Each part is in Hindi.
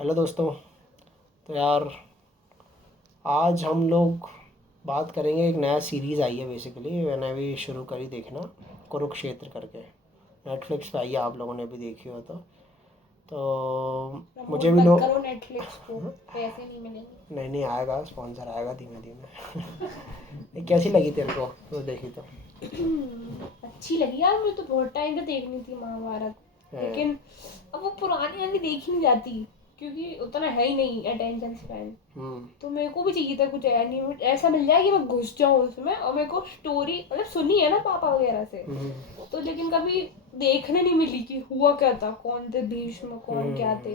हेलो दोस्तों। तो यार आज हम लोग बात करेंगे। एक नया सीरीज़ आई है, बेसिकली मैंने अभी शुरू करी देखना, कुरुक्षेत्र करके। नेटफ्लिक्स पे आई है, आप लोगों ने भी देखी हो तो मुझे प्रमोट भी मत लो। करो नेटफ्लिक्स को, पैसे नहीं मिलेंगे। नहीं नहीं, आएगा स्पॉन्सर, आएगा धीमे धीमे। ये कैसी लगी तेरे को तो देखी तो? अच्छी लगी यार, मुझे तो बहुत टाइम से देखनी थी महाभारत। है। लेकिन अब वो पुरानी वाली देखी नहीं जाती, क्योंकि उतना है ही नहीं अटेंशन स्पैन। हम्म। तो मेरे को भी चाहिए था कुछ एनिमेट ऐसा मिल जाए कि मैं घुस जाऊँ उसमें, और मेरे को स्टोरी मतलब सुनी है ना पापा वगैरह से, हम्म। तो लेकिन कभी देखने नहीं मिली कि हुआ क्या था, कौन थे भीष्म, कौन क्या हम्म। थे।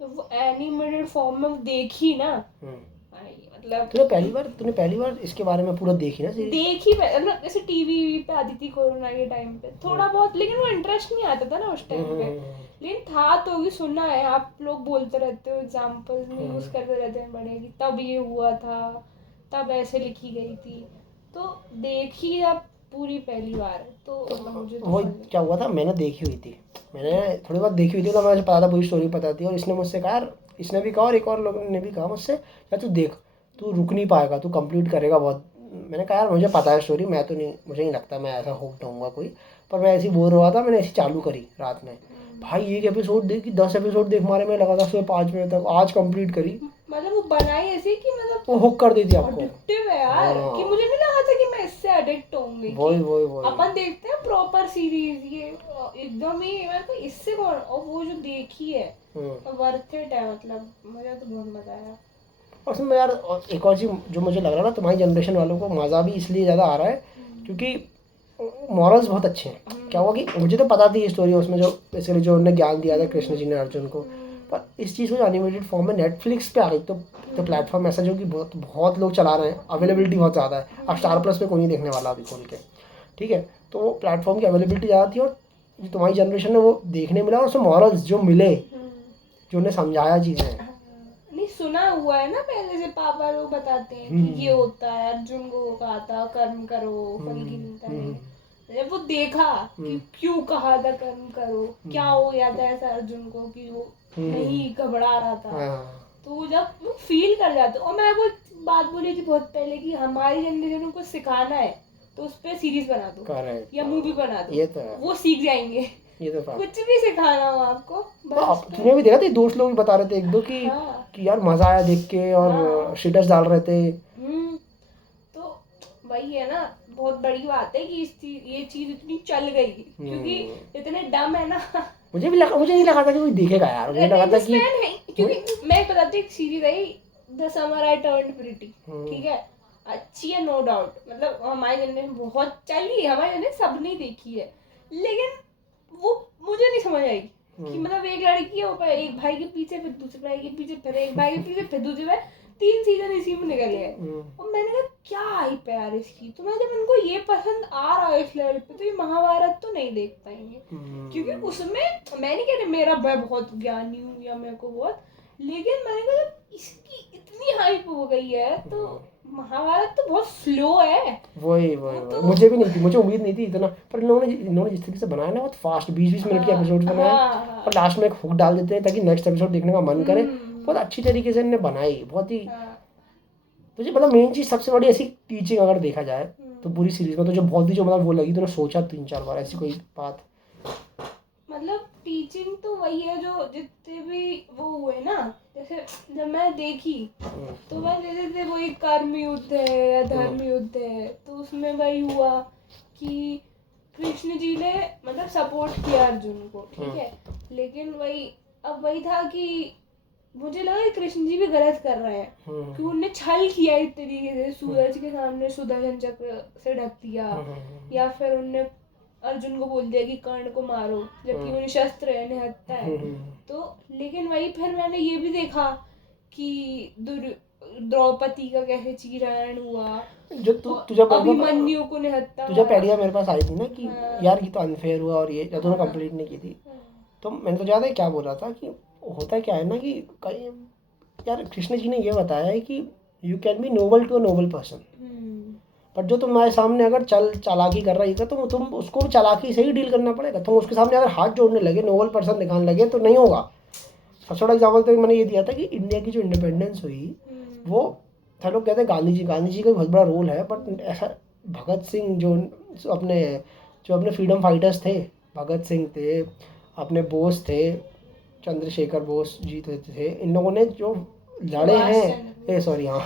तो वो एनिमेटेड फॉर्म में देखी ना, हम्म। भाई मतलब तूने पहली बार इसके बारे में पूरा देखी ना सीरीज? देखी। मतलब जैसे टीवी पे आती थी कोरोना के टाइम पे हम्म। थोड़ा बहुत, लेकिन वो इंटरेस्ट नहीं आता था ना उस हम्म। टाइम पे। लेकिन था तो भी सुना है, आप लोग बोलते रहते हो, एग्जाम्पल्स में यूज़ करते रहते हैं बड़े कि तब ये हुआ था, तब ऐसे लिखी गई थी। तो देखी जब पूरी पहली बार, तो तो मतलब मुझे तो वो फनी। क्या हुआ था, मैंने देखी हुई थी। मैंने थोड़ी बहुत देखी हुई थी, तो मुझे पता था, पूरी स्टोरी पता थी। और इसने मुझसे कहा यार, इसने भी कहा और एक और लोगों ने भी कहा मुझसे, यार तू देख, तू रुक नहीं पाएगा, तू कंप्लीट करेगा बहुत। मैंने कहा यार मुझे पता है स्टोरी, मैं तो नहीं, मुझे नहीं लगता मैं ऐसा हुक्ड होऊंगा कोई। पर मैं ऐसी बोर हुआ था, मैंने ऐसी चालू करी रात में। भाई एक एपिसोड देखी, 10 एपिसोड देख मारे में लगा था सुबह 5 बजे तक, आज कंप्लीट करी। मतलब वो बनाई ऐसे कि मतलब वो हुक कर देती आपको। अडिक्टिव है यार, कि हाँ, मुझे नहीं लगा था कि मैं इससे अडिक्ट होंगी। कि वही वही वही। अपन देखते हैं प्रॉपर सीरीज, ये एकदम ही मेरे को इससे कौन, और वो जो देखी है हम्म। वर्थ इट है। मतलब मुझे तो बहुत मजा आया। और उसमें यार एक और चीज़ जो मुझे लग रहा है ना, तुम्हारी जनरेशन वालों को मज़ा भी इसलिए ज़्यादा आ रहा है क्योंकि मॉरल्स बहुत अच्छे हैं। क्या हुआ कि मुझे तो पता थी स्टोरी, उसमें जो बेसिकली जो उन्होंने ज्ञान दिया था कृष्ण जी ने अर्जुन को। पर इस चीज़ को एनिमेटेड फॉर्म में नेटफ्लिक्स पे आ गई, तो प्लेटफॉर्म ऐसा जो कि बहुत बहुत लोग चला रहे हैं, अवेलेबिलिटी बहुत ज़्यादा है। अब स्टार प्लस पे कोई नहीं देखने वाला अभी खोल के, ठीक है। तो वो प्लेटफॉर्म की अवेलेबिलिटी ज़्यादा थी, और जो तुम्हारी जनरेशन ने वो देखने मिला, और उसमें मॉरल्स जो मिले, जो उन्हें समझाया चीज़ें। नहीं, सुना हुआ है ना पहले से, पापा लोग बताते हैं कि ये होता है, अर्जुन को कहा था कर्म करो फल की चिंता नहीं। जब वो देखा कि क्यों कहा था कर्म करो, क्या हो गया था ऐसा अर्जुन को कि वो नहीं घबरा रहा था, हाँ, तो वो जब वो फील कर जाते। और मैं वो एक बात बोली थी बहुत पहले कि हमारी जनरेशन को सिखाना है तो उस पर सीरीज बना दो करेक्ट। या मूवी बना दो, ये तो है, वो सीख जाएंगे। ये तो फैक्ट। कुछ भी सिखाना हो आपको तो बस अब उस तूने भी देखा था, दोस्त लोग भी बता रहे थे एक दो हाँ कि यार मज़ा आया देख के, और हाँ। स्टेटस डाल रहे थे। हम्म। तो वही है ना, बहुत बड़ी बात है कि ये चीज इतनी चल गई, क्योंकि इतने डम है ना। मुझे नहीं लगा था कि कोई देखेगा यार, मुझे लगा था अटेंशन कि स्पैन है, क्योंकि मैं बताती हूँ, एक series I the summer I turned pretty, ठीक है। अच्छी है नो डाउट, मतलब हमारे जनरेशन बहुत चली, हमारे जनरेशन सब ने देखी है। लेकिन वो मुझे नहीं समझ आई कि मतलब एक लड़की है, वो एक भाई के पीछे, फिर दूसरे भाई के पीछे, फिर एक भाई के पीछे, फिर दूसरे भाई, 3 सीजन इसी में निकल गए। और मैंने कहा क्या आई प्यार इसकी, तो मैं जब इनको ये पसंद आ रहा है इस लेवल पे, तो ये महाभारत तो नहीं देख पाएंगे। क्योंकि उसमें मैं नहीं कह रही मेरा मैं बहुत ज्ञानी हूँ या मेरे को बहुत, लेकिन मैंने कहा जब इसकी इतनी हाइप हो गई है, तो महाभारत तो बहुत स्लो है। वही वो वही वही, तो मुझे भी नहीं थी, मुझे उम्मीद नहीं थी इतना। पर इन्होंने जिस तरीके से बनाया ना, बहुत फास्ट 20-20 मिनट के हाँ एपिसोड्स बनाए, हाँ और हाँ। लास्ट में एक हुक डाल देते हैं ताकि नेक्स्ट एपिसोड देखने का मन करे। बहुत अच्छी तरीके से इन्होंने बनाई, बहुत ही। हाँ। तुझे मतलब मेन चीज़ सबसे बड़ी ऐसी टीचिंग अगर देखा जाए तो पूरी सीरीज में, तो जो बहुत ही जो मतलब वो लगी, तूने सोचा 3-4 बार ऐसी कोई बात? मतलब टीचिंग तो वही है, जो जितने भी वो हुए ना, जैसे जब मैं देखी तो मैं जैसे थे वही कर्म युद्ध है या धर्म युद्ध है, तो उसमें वही हुआ कि कृष्ण जी ने मतलब सपोर्ट किया अर्जुन को, ठीक है। लेकिन वही, अब वही था कि मुझे लगा कि कृष्ण जी भी गलत कर रहे हैं, कि उनने छल किया एक तरीके से, सूरज के सामने सुदर्शन चक्र से ढक दिया, या फिर उनने अर्जुन को बोल दिया कि कर्ण को मारो, जबकि उन्हें शस्त्र है, निहत्था है। तो लेकिन वही फिर मैंने ये भी देखा कि द्रौपदी का कैसे चीरहरण हुआ, जो तू और तुझे अभिमन्यु को निहत्था तुझे मारा। पहली बार मेरे पास आई थी ना कि हाँ यार ये तो अनफेयर हुआ, और ये जब तूने हाँ कंप्लीट नहीं की थी, हाँ। तो मैंने तो ज़्यादा क्या बोल रहा था कि होता क्या है ना कि कई, यार कृष्ण जी ने ये बताया है कि you can be noble to a noble person, पर जो तुम्हारे सामने अगर चालाकी कर रही है, तो तुम उसको भी चालाकी से ही डील करना पड़ेगा। तुम उसके सामने अगर हाथ जोड़ने लगे, नोबल पर्सन दिखाने लगे, तो नहीं होगा। सबसे बड़ा एग्जाम्पल तो मैंने ये दिया था कि इंडिया की जो इंडिपेंडेंस हुई वो सब लोग कहते हैं गांधी जी का भी बहुत बड़ा रोल है, बट ऐसा भगत सिंह अपने जो अपने फ्रीडम फाइटर्स थे, भगत सिंह थे, अपने बोस थे, चंद्रशेखर बोस जी थे, इन लोगों ने जो लड़े हैं, सॉरी हाँ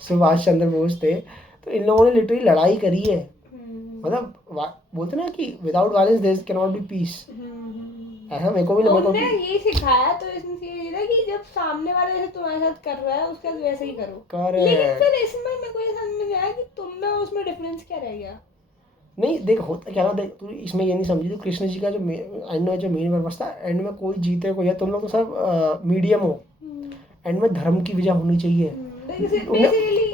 सुभाष चंद्र बोस थे, तो इन लोगों ने लिटरली लड़ाई करी है। मतलब बोलते ना कि without violence there can not be peace, ऐसा मेरे को भी उन्होंने यही सिखाया। तो इसमें ये था कि जब सामने वाला जैसे तुम्हारे साथ कर रहा है उसके साथ वैसे ही करो। लेकिन फिर इसमें मेरे को ये समझ में नहीं आया कि तुम में उसमें डिफरेंस क्या रह गया। नहीं देख होता क्या ना, देख तू इसमें ये नहीं समझी, तो कृष्ण जी का जो एंड में जो मेन पर्पस था, एंड में कोई जीते कोई है, तुम लोग तो सब मीडियम हो, एंड में धर्म की वजह होनी चाहिए।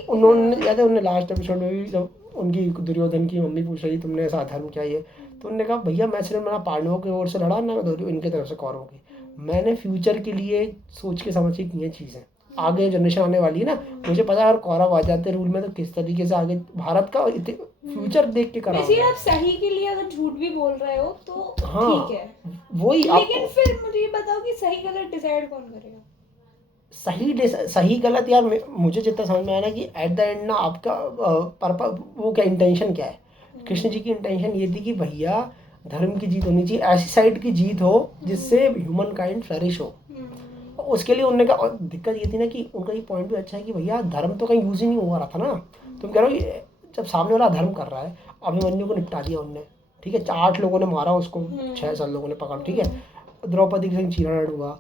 उन्होंने याद है उन्होंने लास्ट एपिसोड में भी जब उनकी दुर्योधन की मम्मी पूछ रही तुमने ऐसा धर्म क्या है, तो उन्होंने कहा भैया मैं सिर्फ मेरा पांडवों की ओर से लड़ा ना, इनकी तरफ से कौरवों की, मैंने फ्यूचर के लिए सोच के समझ के की ये चीज़ें, आगे जनरेशन आने वाली है ना, मुझे पता है अगर कौरव आ जाते रूल में तो किस तरीके से आगे भारत का फ्यूचर देख के करा। आप सही के लिए अगर झूठ भी बोल रहे हो तो हाँ, ठीक है, वही। लेकिन फिर मुझे ये बताओ कि सही गलत डिसाइड कौन करेगा। सही गलत यार, मुझे जितना समझ में आया ना कि एट द एंड ना आपका पर्पस वो क्या इंटेंशन क्या है। कृष्ण जी की इंटेंशन ये थी कि भैया धर्म की जीत होनी चाहिए, ऐसी साइड की जीत हो जिससे ह्यूमन काइंड फ्लरिश हो। उसके लिए उन्होंने कहा, दिक्कत ये थी ना कि उनका ये पॉइंट भी अच्छा है कि भैया धर्म तो कहीं यूज ही नहीं हुआ रहा था ना, तुम कह रहे हो जब सामने वाला धर्म कर रहा है, अभिमन्यु को निपटा दिया उनने, ठीक है, 8 लोगों ने मारा उसको, 6-7 लोगों ने पकड़, ठीक है, द्रौपदी के संग चीरहरण हुआ,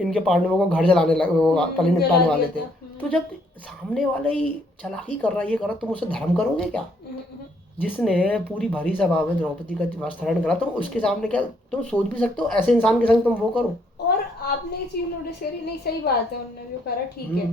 इनके पांडवों को घर जलाने लगे, वो पहले निपटाने वाले थे, तो जब सामने वाला ही चालाकी कर रहा है, ये कर रहा, तुम उससे धर्म करोगे क्या? जिसने पूरी भरी सभा में द्रौपदी का वस्त्रहरण करा, तुम उसके सामने क्या तुम सोच भी सकते हो ऐसे इंसान के संग तुम वो करो? और आपने ये चीज नोटिस करी, नहीं सही बात है उन्होंने जो करा, ठीक है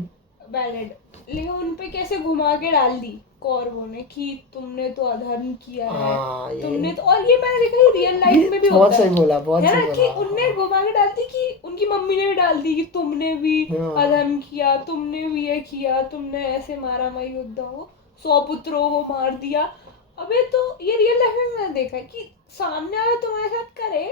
वैलिड, लेकिन उन पे कैसे घुमा के डाल दी कौरवों ने कि तुमने तो अधर्म किया है, तुमने तो, और ये मैंने देखा रियल लाइफ में भी होता है। बहुत सही बोला, बहुत सही बोला कि उनने घुमा के डाल दी कि उनकी मम्मी ने भी डाल दी कि तुमने भी अधर्म किया, तुमने भी ये किया, तुमने ऐसे मारा मारी योद्धा को, 100 पुत्रों को मार दिया। अबे तो ये रियल लाइफ में मैंने देखा है कि सामने वाला तुम्हारे साथ करे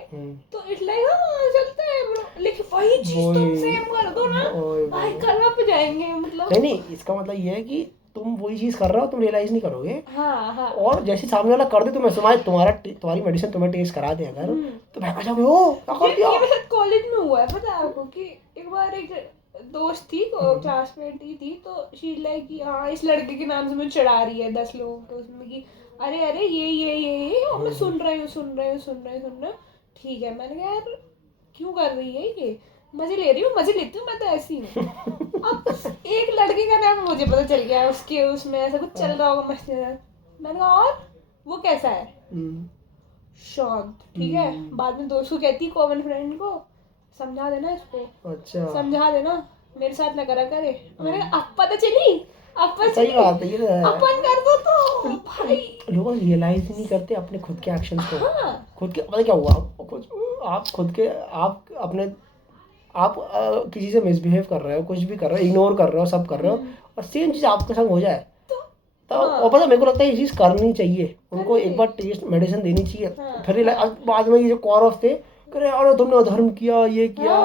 तो इट लाइक हाँ चलता है ब्रो, लेकिन वही चीज तुम सेम कर दो ना भाई कलप जाएंगे। मतलब नहीं, इसका मतलब ये है कि तुम वही चीज कर रहे हो, तुम रियलाइज नहीं करोगे। हाँ। और जैसे सामने वाला कर दे, तुम्हारी मेडिसिन तुम्हें टेस्ट करा दे अगर, तो भैया जाओगे ओ क्या कर दिया। ये मेरे साथ कॉलेज में हुआ है, पता है आपको, कि एक बार एक दोस्त थी, क्लासमेट ही थी, तो शी लाइक कि हाँ इस लड़के के नाम से मुझे चढ़ा रही है 10 लोगों को, उसमें कि अरे ये और मैं सुन रही हूँ। ठीक है, मैंने कहा यार क्यों कर रही है ये, मजे ले रही हूँ, मजे लेती हूँ, मैं तो ऐसी हूँ। अब एक लड़के का नाम मुझे पता चल गया, उसके उसमें ऐसा कुछ चल रहा होगा मस्ती में, मैंने कहा और वो कैसा है, शांत, ठीक है। बाद में दोस्त को कहती कॉमन फ्रेंड को, समझा देना इसको, अच्छा समझा देना, मेरे साथ ना करा करे। मैंने अब पता चली, सही बात है, ये अपन कर दो तो भाई लोग रियलाइज नहीं करते अपने खुद के एक्शंस को। खुद के पता क्या हुआ, आप किसी से मिसबिहेव कर रहे हो, कुछ भी कर रहे हो, इग्नोर कर रहे हो, सब कर रहे हो, और सेम चीज़ आपके संग हो जाए तो और पता मेरे को लगता है ये चीज़ करनी चाहिए उनको, एक बार टेस्ट मेडिसिन देनी चाहिए। फिर बाद में ये जो कौरव थे करे अरे तुमने अधर्म किया, ये किया,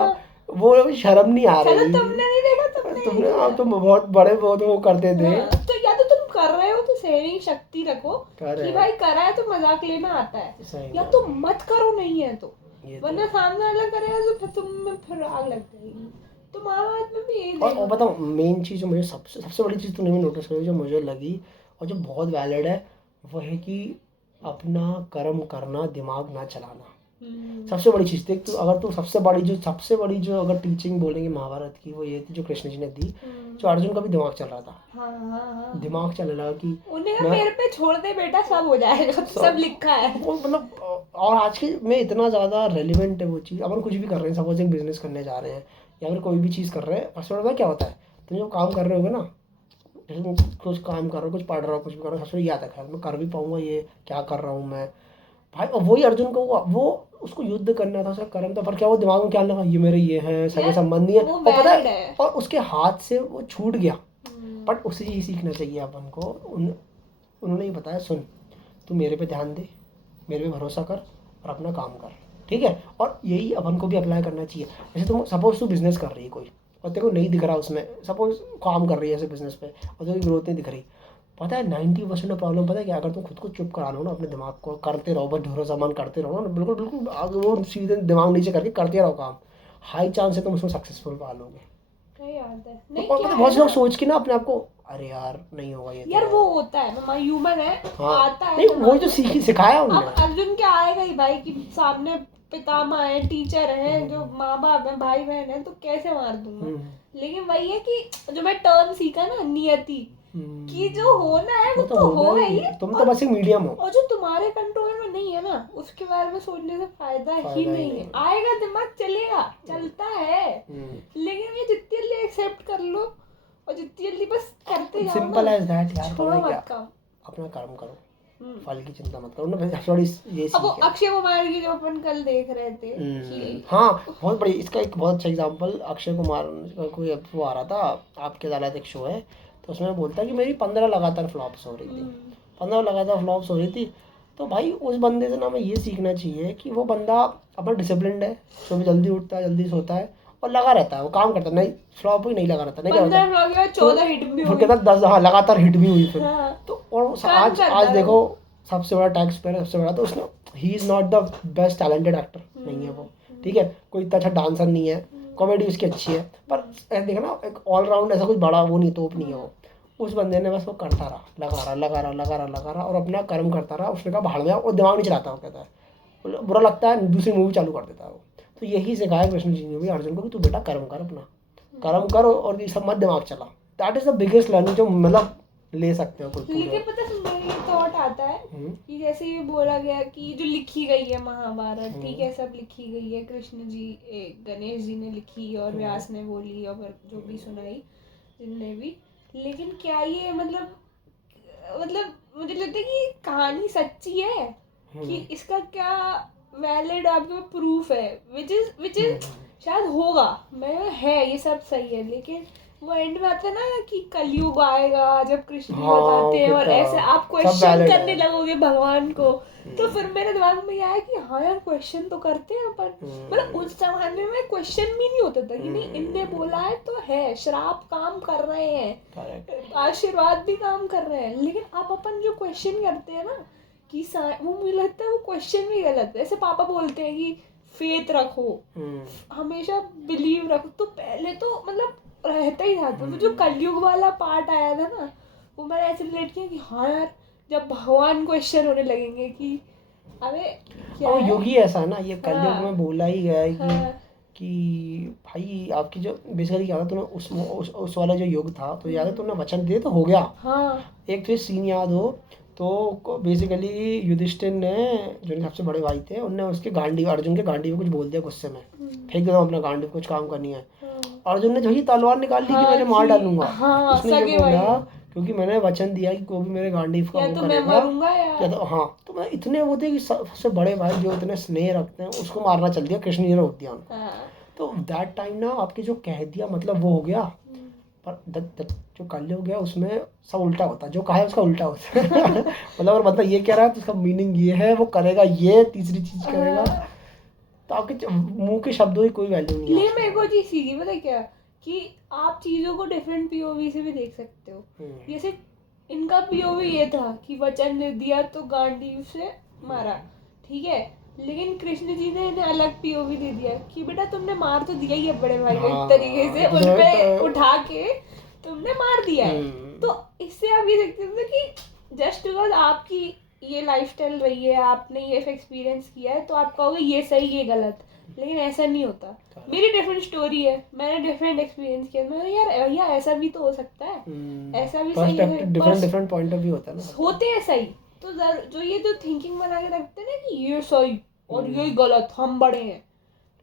वो शर्म नहीं आ रही, तुमने नहीं देखा, तुम बहुत बड़े बहुत वो करते थे। तो या तो तुम कर रहे हो तो सहने की शक्ति रखो कि भाई करा है तो मजाक लेना आता है, या तो मत करो, नहीं है तो, वरना सामने वाला करेगा तो फिर तुम फिर आग लग जाएगी। तो महाभारत में भी यही और बताओ मेन चीज़ जो मुझे सबसे बड़ी चीज़ तूने भी नोटिस करी जो मुझे लगी और जो बहुत वैलिड है, वो है कि अपना कर्म करना, दिमाग ना चलाना। सबसे बड़ी चीज़ देख, तू अगर तू सबसे बड़ी जो अगर टीचिंग बोलेंगे महाभारत की, वो ये थी जो कृष्ण जी ने दी, जो अर्जुन का भी दिमाग चल रहा था। दिमाग चल रहा कि मेरे पे छोड़ दे बेटा, सब हो जाएगा, सब लिखा है वो, मतलब और आज के में इतना ज़्यादा रेलिवेंट है वो चीज़। अपन कुछ भी कर रहे हैं, सपोज एक बिजनेस करने जा रहे हैं या फिर कोई भी चीज़ कर रहे हैं, फर्स्ट में क्या होता है, तुम जो काम कर रहे होगे ना, जैसे तुम कुछ काम कर रहे हो, कुछ पढ़ रहे हो, कुछ भी कर रहे हो, सबसे ये आता है मैं कर भी पाऊंगा, ये क्या कर रहा हूँ मैं भाई। और वही अर्जुन को हुआ, वो उसको युद्ध करना था, उसका कर्म था, पर क्या वो दिमाग में क्या लगा, ये मेरे ये हैं, सगे संबंधी है, और पता है, और उसके हाथ से वो छूट गया। बट उसे ही सीखना चाहिए अपन को। उन्होंने ही बताया, सुन तू मेरे पे ध्यान दे, मेरे पे भरोसा कर और अपना काम कर, ठीक है। और यही अपन को भी अप्लाई करना चाहिए। जैसे तुम सपोज तू बिजनेस कर रही है कोई, और तेरे को नहीं दिख रहा उसमें, सपोज काम कर रही है ऐसे बिजनेस पे और तेरी ग्रोथ नहीं दिख रही, पता है 90% प्रॉब्लम पता है क्या, अगर तुम खुद को चुप करा लो ना, अपने दिमाग को करते रहो, बस ढोरो सामान करते रहो ना, बिल्कुल बिल्कुल आगे वो सीधे दिमाग नीचे करके करते रहो काम, हाई चांस है तुम उसमें सक्सेसफुल पालोगे। सही बात है। तो नहीं पता क्या है है बहुत से लोग ना सोच के ना अपने आप को, अरे यार नहीं होगा ये यार, तो। वो होता है ना, ह्यूमन है, हाँ आता है नहीं, दिमाग वही तो में। सीखी सिखाया अब उन्होंने। अर्जुन क्या आएगा ही भाई कि सामने पितामह है, टीचर हैं, जो माँ बाप है, भाई बहन है, तो कैसे मार दूंगा। लेकिन वही है कि जो मैं टर्म सीखा ना, नियति, कि जो होना है वो वो तो तो होगा हो ही, ही। तुम तो बस एक मीडियम हो। और जो तुम्हारे कंट्रोल में नहीं है ना, उसके बारे में सोचने से फायदा ही फायदा ही नहीं नहीं है। है। आएगा दिमाग, चलेगा, चलता है, लेकिन ये जितनी जल्दी एक्सेप्ट कर लो और जितनी जल्दी बस करते जाओ सिंपल ना, एज दैट यार, पता छोड़ो है मत क्या, काम। अपना कर्म करो, हम्म। फल की चिंता मत करो ना, थोड़ी ये अब वो सीख है। अक्षय कुमार की जो अपन कल देख रहे थे कि हाँ बहुत बड़ी, इसका एक बहुत अच्छा एग्जांपल अक्षय कुमार का कोई वो आ रहा था, आपके अदालत एक शो है, तो उसमें बोलता है कि मेरी 15 लगातार फ्लॉप्स हो रही थी, 15 लगातार फ्लॉप्स हो रही थी। तो भाई उस बंदे से ना हमें ये सीखना चाहिए कि वो बंदा अपना डिसिप्लिन है, सुबह जल्दी उठता है, जल्दी सोता है और लगा रहता है, वो काम करता है, नहीं फ्लॉप हुई नहीं लगा रहता, नहीं क्या होता 15 है, व्लॉग और तो 14 हिट भी फिर हुई। कहता 10, हाँ लगातार हिट भी हुई फिर। हाँ, तो और काम आज करता आज है देखो वो। सबसे बड़ा टैक्स पेयर, सबसे बड़ा, तो उसने, he is not the best talented actor नहीं है वो, ठीक है, कोई इतना अच्छा डांसर नहीं है, कॉमेडी उसकी अच्छी है, पर ऐसे देखो ना एक ऑलराउंड ऐसा कुछ बड़ा वो नहीं, तोप नहीं है वो। उस बंदे ने बस वो करता रहा, लगा रहा लगा रहा लगा रहा लगा रहा और अपना कर्म करता रहा, उसने कहा भाड़ में और दिमाग नहीं चलाता, वो कहता है बुरा लगता है दूसरी मूवी चालू कर देता है वो। तो यही सिखाया कृष्ण जी ने भी अर्जुन को कि तू बेटा कर्म कर, अपना कर्म कर और ये सब मत दिमाग चला। That is the biggest learning जो मतलब ले सकते हो कोई पूरे। लेकिन पता है मेरे ये थॉट आता है कि जैसे ये बोला गया कि जो लिखी गई है महाभारत, ठीक है, सब लिखी गई है, कृष्ण जी, गणेश जी ने लिखी और व्यास ने बोली और फिर जो भी सुनाई जिनने भी, लेकिन क्या ये मतलब मुझे लगता है कि कहानी सच्ची है कि इसका क्या वैलिड आपके पास प्रूफ है, विच इज शायद होगा, मैं है ये सब सही है, लेकिन वो एंड में आता है ना कि कलयुग आएगा जब कृष्ण जी हाँ बताते हैं और कितना ऐसे आप सब क्वेश्चन वैलिड करने है। लगोगे भगवान को, तो फिर मेरे दिमाग में ये आया कि हाँ यार क्वेश्चन तो करते हैं अपन। मतलब उस जमाने में क्वेश्चन भी नहीं होता था कि नहीं इनने बोला है तो है, श्राप काम कर रहे हैं, करेक्ट। आशीर्वाद भी काम कर रहे हैं, लेकिन अब अपन जो क्वेश्चन करते हैं ना कि वो मुझे लगता है वो क्वेश्चन भी गलत है। ऐसे पापा बोलते हैं कि फेथ रखो, हमेशा बिलीव रखो, तो पहले तो मतलब रहता ही था, तो जो कलयुग वाला पार्ट आया था ना, वो मैंने ऐसे रिलेट किया कि हाँ यार जब भगवान क्वेश्चन होने लगेंगे कि अबे क्या और है। युग ही ऐसा है ना, ये कलयुग हाँ, में बोला ही गया है हाँ, कि भाई आपकी जो बेसिकली क्या था, तुम्हें उस वाला जो युग था तो याद है, तुमने वचन दिए तो हो गया। हाँ, एक तो सीन याद हो तो बेसिकली युधिष्ठिर ने, जो उनके सबसे बड़े भाई थे, उनने उसके गांडी, अर्जुन के गांडी में कुछ बोल दिया गुस्से में, फेंक दो अपना गांडी, कुछ काम करनी है। अर्जुन ने जो ही तलवार निकाल ली कि हाँ मैंने मार डालूंगा। हाँ उसने ये सगे बोला भाई, क्योंकि मैंने वचन दिया कि कोई भी मेरे गांडीव का या वो तो मैं करेगा, मरूंगा या या तो हाँ, तो मैं इतने वो थे कि सबसे बड़े भाई जो इतने स्नेह रखते हैं उसको मारना चल दिया, कृष्ण जी ने रोक दिया उनको। हाँ, तो दैट टाइम ना आपके जो कह दिया मतलब वो हो गया, पर जो कल हो गया उसमें सब उल्टा होता है, जो कहा है उसका उल्टा होता है। मतलब अगर बंदा ये कह रहा है तो उसका मीनिंग ये है, वो करेगा ये तीसरी चीज करेगा, तो आपके मुंह के शब्दों की कोई वैल्यू नहीं है ले आज के मेरे को समय चीज सीखी पता है क्या, कि आप चीजों को डिफरेंट पीओवी से भी देख सकते हो। में। जैसे इनका पीओवी ये था कि वचन ने दिया तो गांडीव से मारा, ठीक है, लेकिन कृष्ण जी ने इन्हें अलग पीओवी दे दिया कि बेटा तुमने मार तो दिया ही है बड़े भाई को, एक तरीके से तो उन पे तो उठा के तुमने मार दिया है। तो इससे आप ये देखते थे कि जस्ट बिकॉज आपकी ये लाइफस्टाइल रही है, आपने ये एक्सपीरियंस किया है, तो आप कहोगे ये सही ये गलत, लेकिन ऐसा नहीं होता। मेरी डिफरेंट स्टोरी है, मैंने डिफरेंट एक्सपीरियंस किया, मैंने यार भैया ऐसा भी तो हो सकता है, ऐसा भी सही है, perspective different point of view होता है ना। होते हैं सही। तो जो ये जो थिंकिंग बना के रखते हैं ना कि ये सही और ये गलत, हम बड़े हैं,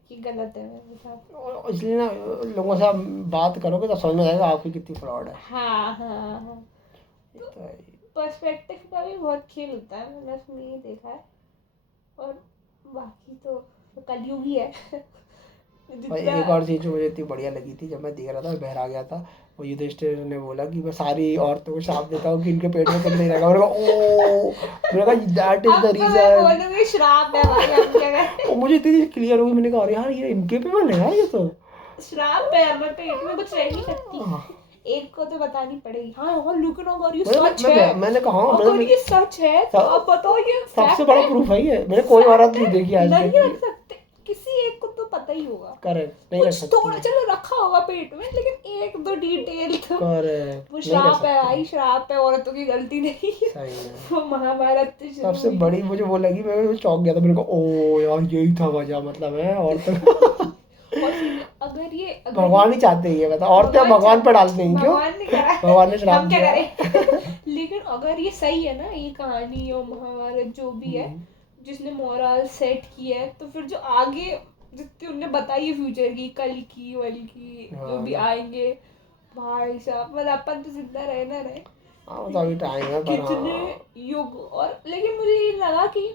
ये गलत है मेरे साथ। और इसलिए ना लोगों से आप बात करोगे तो समझ में आएगा आपकी कितनी फ्रॉड है। हाँ हाँ हाँ, तो पर्सपेक्टिव का भी बहुत खेल होता है, मैंने उसमें ये देखा है। और बाकी तो कलयुग ही है। और एक और चीज़ जो मुझे इतनी बढ़िया लगी थी, जब मैं देख रहा था मैं बहरा गया था, वो युधिष्ठिर ने बोला कि मैं सारी औरतों को श्राप देता हूँ कि इनके पेट में कुछ नहीं रहेगा। मैंने कहा दैट इज द रीजन। बोलूंगी श्राप है भाई, हम क्या करें। और मुझे इतनी चीज क्लियर होगी, मैंने कहा अरे यार ये इनके पे मन है यार, ये तो श्राप है, हमारे पेट में कुछ रह नहीं सकती, एक को तो बतानी पड़ेगी। हाँ और लेकिन अगर ये सच है, मैंने कहा अगर ये सच है तो आप बताओ ये सबसे बड़ा प्रूफ है ये। मैंने कोई औरत नहीं देखी आज नहीं तक। रख सकते, किसी एक को तो पता ही होगा। करेक्ट, नहीं रख कुछ सकती। थोड़ा चलो रखा होगा पेट में, लेकिन एक दो डिटेल तो करेक्ट, वो श्राप है भाई, श्राप है, औरतों की गलती नहीं है। सही है। वो महाभारत से शुरू सबसे हुई। बड़ी मुझे वो लगी, मैं चौंक गया था, मेरे को ओ यार यही था वजह, मतलब है औरतों और फिर अगर भगवान ही चाहते ही है, बता औरतें भगवान पर डालते हैं क्यों? भगवान ने करा, भगवान ने श्राप हम क्या दिया। करें। लेकिन अगर ये सही है ना, ये कहानी और महाभारत जो भी है, जिसने मोरल सेट किया है, तो फिर जो आगे जितनी उनने बताई है फ्यूचर की, कल की वल की जो भी आएंगे, भाई साहब मतलब अपन तो जिंदा रहे ना रहे, हाँ तो अभी टाइम है पर कितने युग। और लेकिन मुझे ये लगा कि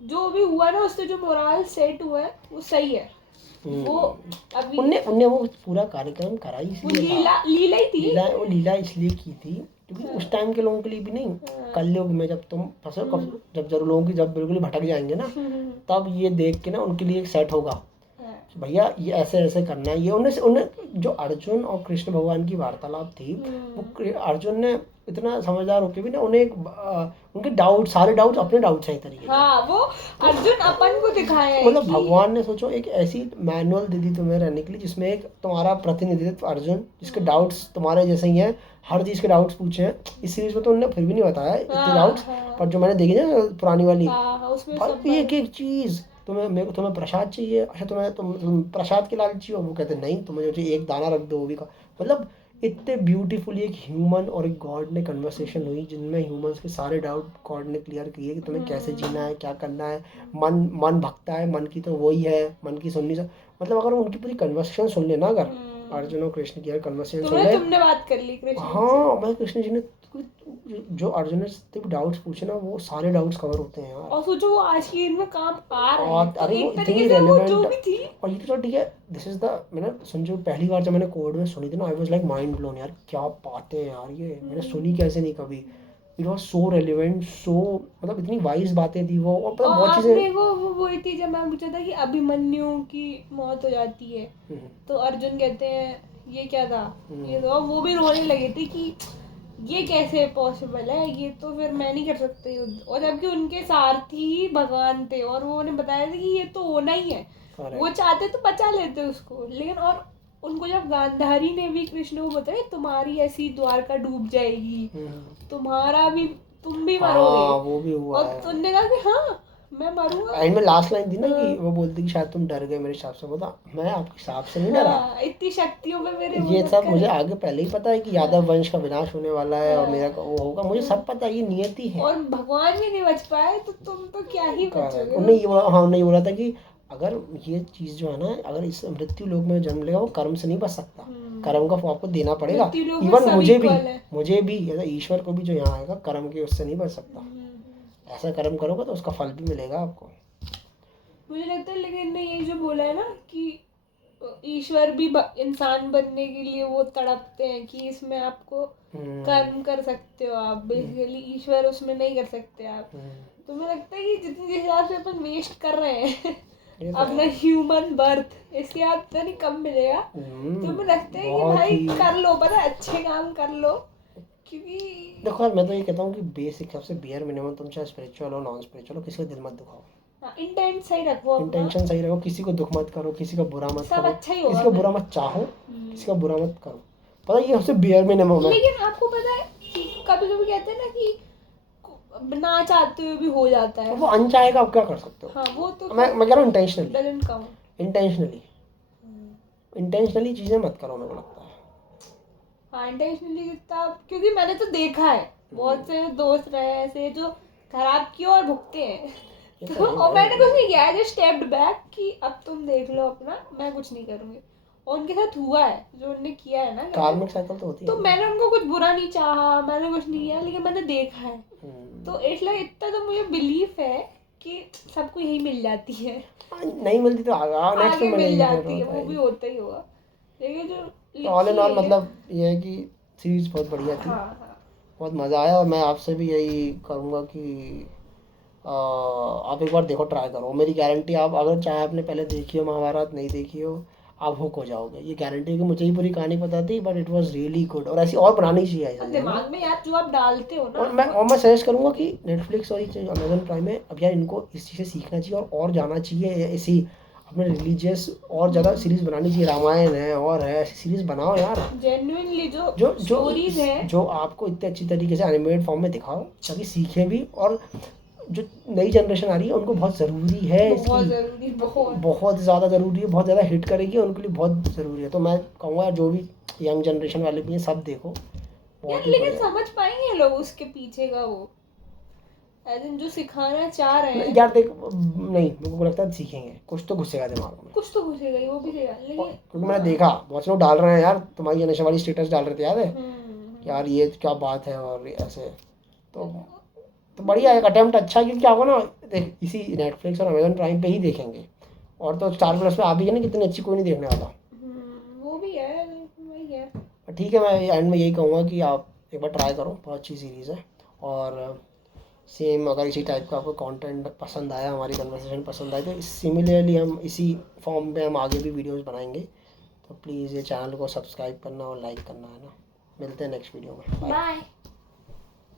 जो भी हुआ ना, उससे जो मोरल सेट हुआ है वो सही है। वो अभी उनने वो पूरा कार्यक्रम करा ही वो इसलिए था। लीला ही थी। वो लीला इसलिए की थी क्योंकि उस टाइम के लोगों के लिए भी नहीं, कलयुग में जब तुम फंसो, जब जरूर लोगों की जब बिल्कुल भटक जाएंगे ना, तब ये देख के ना उनके लिए एक सेट होगा कि भैया ये ऐसे ऐसे करना है। ये उन्हें जो अर्जुन और कृष्ण भगवान की वार्तालाप थी, वो अर्जुन ने इतना समझदार होके भी ना उन्हें एक उनके डाउट, सारे डाउट अपने डाउट्स हैं तरीके से। हाँ वो अर्जुन अपन को दिखाया है मतलब कि भगवान ने सोचो एक ऐसी मैनुअल दे दी तुम्हें रहने के लिए, जिसमें एक तुम्हारा प्रतिनिधित्व अर्जुन, जिसके डाउट्स तुम्हारे जैसे ही हैं, हर चीज के डाउट्स पूछे हैं। इस सीरीज में तो उन्होंने फिर भी नहीं बताया इतने डाउट्स, पर जो मैंने देखी ना पुरानी वाली, उसमें एक एक चीज तुम्हें प्रसाद चाहिए, अच्छा तुम प्रसाद के लालची हो, वो कहते नहीं तुम्हें जो एक दाना रख दो वो भी का। मतलब इतने ब्यूटीफुली एक ह्यूमन और एक गॉड ने कन्वर्सेशन हुई, जिनमें ह्यूमंस के सारे डाउट गॉड ने क्लियर किए कि तुम्हें कैसे जीना है, क्या करना है। मन भगता है, मन की तो वही है, मन की सुननी से मतलब अगर उनकी पूरी कन्वर्सेशन सुन लेना, अगर अर्जुन और कृष्ण की कन्वर्सेशन सुन ले। तुमने बात कर ली कृष्ण हाँ मैं कृष्ण जी ने जो अर्जुन ने जितने डाउट्स पूछे ना, वो सारे डाउट्स कवर होते हैं यार। और सोचो वो आज की में काम आ रहा है, तो अरे वो एक इतनी तरीके से वो जो रेलेवेंट, भी थी। और ये तो ठीक है, दिस इज द मैंने जो पहली बार जब मैंने कोविड में सुनी थी ना, I was like mind blown यार, क्या बातें हैं यार, ये मैंने सुनी कैसे नहीं कभी। इट वाज सो रेलेवेंट, सो मतलब इतनी वाइज बातें थी वो। और पता बहुत चीजें वो बोली थी जब मैं पूछा था कि अभिमन्यु की मौत हो जाती है, तो अर्जुन कहते हैं ये क्या था, ये तो वो भी रोने लगे थे कि ये कैसे पॉसिबल है, ये तो फिर मैं नहीं कर सकता युद्ध। और जबकि उनके सारथी ही भगवान थे, और वो उन्हें बताया था कि ये तो होना ही है। वो चाहते तो बचा लेते उसको, लेकिन और उनको जब गांधारी ने भी कृष्ण को बताया तुम्हारी ऐसी द्वारका डूब जाएगी, तुम्हारा भी, तुम भी मरोगे, वो भी हुआ और तुमने कहा कि हाँ मैं मरूंगा। एंड में लास्ट लाइन थी ना कि वो बोलती कि शायद तुम डर गए मेरे हिसाब से, बोला मैं आपके हिसाब से नहीं डरा। इतनी शक्तियों पे मेरे ये सब मुझे आगे पहले ही पता है कि यादव वंश का विनाश होने वाला है और मेरा वो होगा, मुझे सब पता है, ये नियति है। और भगवान भी नहीं बच पाए तो तुम तो क्या ही बचोगे। उन्होंने ये बोला, हाँ उन्होंने ये बोला था कि अगर ये चीज जो है ना, अगर इस मृत्यु लोक में जन्म लेगा वो कर्म से नहीं बच सकता, कर्म का फल आपको देना पड़ेगा। इवन मुझे भी ईश्वर को भी जो यहाँ आएगा कर्म के उससे नहीं बच सकता। ऐसा कर्म करोगे तो उसका फल भी मिलेगा आपको, मुझे लगता है। लेकिन ने ये जो बोला है ना कि ईश्वर भी इंसान बनने के लिए वो तड़पते हैं कि इसमें आपको कर्म कर सकते हो आप, बेसिकली ईश्वर उसमें नहीं कर सकते आप। तो मुझे लगता है कि जितनी हिसाब से अपन वेस्ट कर रहे हैं अपना ह्यूमन बर्थ, इसके बाद पता नहीं कब मिलेगा। तो मुझे लगता है कि भाई कर लो, पता अच्छे काम कर लो, क्योंकि देखो यार मैं तो ये कहता हूँ कि बेसिक सबसे बेयर मिनिमम, तुम चाहे स्पिरिचुअल हो नॉन स्पिरिचुअल हो, किसी का दिल मत दुखाओ, इंटेंशन सही रखो, इंटेंशन सही रखो, किसी को दुख मत करो, किसी का बुरा मत सब करो, अच्छा ही होगा, किसी का बुरा मत चाहो, किसी का बुरा मत करो। पता ये सबसे बेयर मिनिमम है। लेकिन आपको पता है कि कभी कभी कहते हैं ना कि ना चाहते हुए भी हो जाता है, वो अनचाहे का आप क्या कर सकते हो। हाँ वो तो मैं कह रहा हूँ इंटेंशनली, डजंट काउंट। इंटेंशनली चीजें मत करो, मेरे को लगता है। हाँ इंटेंशनली कितना, क्योंकि मैंने तो देखा है बहुत से दोस्त रहे ऐसे जो खराब किया और भुगते हैं। तो और मैंने कुछ नहीं किया, जस्ट स्टेप्ड बैक कि अब तुम देख लो अपना, मैं कुछ नहीं करूँगी। और उनके साथ हुआ है जो उन्होंने किया है ना, कार्मिक साइकिल तो होती है। तो मैंने उनको कुछ बुरा नहीं चाहा, मैंने कुछ नहीं किया, लेकिन मैंने देखा है। तो इसलिए इतना तो मुझे बिलीफ है कि सबको यही मिल जाती है, नहीं मिलती तो नेक्स्ट आगे में मिल मिलेगी जाती है, वो फिर। भी होता ही होगा, लेकिन जो ऑल इन ऑल लिखी है, मतलब ये है कि सीरीज बहुत बढ़िया थी, हाँ बहुत मज़ा आया। और मैं आपसे भी यही करूँगा कि आप एक बार देखो, ट्राई करो, मेरी गारंटी, आप अगर चाहे आपने पहले देखी हो महाभारत, नहीं देखी हो, आप हुक हो जाओगे। ये गारंटी है कि मुझे ही पूरी कहानी पता थी, but it was really good, और ऐसी और बनानी चाहिए ऐसी और दुनिया में। दिमाग में यार जो आप डालते हो ना, और मैं सजेस्ट करूँगा कि नेटफ्लिक्स और ये अमेजन प्राइम है, अब यार इनको इस चीज़ से सीखना चाहिए और जाना चाहिए, ऐसी अपने रिलीजियस और ज़्यादा सीरीज़ बनानी चाहिए, रामायण है और है, ऐसी सीरीज़ बनाओ यार, जेन्युइनली जो जो जो स्टोरीज है, जो आपको इतने अच्छी तरीके से एनिमेटेड फॉर्म में दिखाओ, ताकि सीखें भी। और जो नई जनरेशन आ रही है उनको बहुत ज़रूरी है बहुत इसकी, जरूरी, बहुत बहुत ज़्यादा ज़रूरी है, बहुत ज़्यादा हिट करेगी, उनके लिए बहुत ज़रूरी है। तो मैं कहूँगा जो भी यंग जनरेशन वाले भी हैं, सब देखो, यार, बहुत ही लेकिन बढ़िया। समझ पाएंगे लोग उसके पीछे का वो, एज इन जो सिखाना चाह रहे हैं, यार देख, नहीं, मेरे को लगता है सीखेंगे, कुछ तो घुसेगा दिमाग में। कुछ तो घुसेगा ही, वो भी सही बात, लेकिन क्योंकि मैंने देखा बहुत से लोग डाल रहे हैं यार, तुम्हारी जनरेशन वाली स्टेटस डाल रहे थे, याद है कि यार ये क्या बात है, और ऐसे। तो तो बढ़िया, एक अटेम्प्ट अच्छा है, क्योंकि क्या होगा ना, देख इसी नेटफ्लिक्स और अमेजन प्राइम पे ही देखेंगे, और तो स्टार प्लस पे आ भी है ना, कितनी अच्छी कोई नहीं देखने वाला। वो भी है, वही है। ठीक है, मैं एंड में यही कहूँगा कि आप एक बार ट्राई करो, बहुत अच्छी सीरीज़ है। और सेम अगर इसी टाइप का आपको कंटेंट पसंद आया, हमारी कन्वर्सेशन पसंद आए, तो सिमिलरली हम इसी फॉर्म पे हम आगे भी वीडियोस बनाएंगे। तो प्लीज़ ये चैनल को सब्सक्राइब करना और लाइक करना है ना। मिलते हैं नेक्स्ट वीडियो में, बाय। बाय।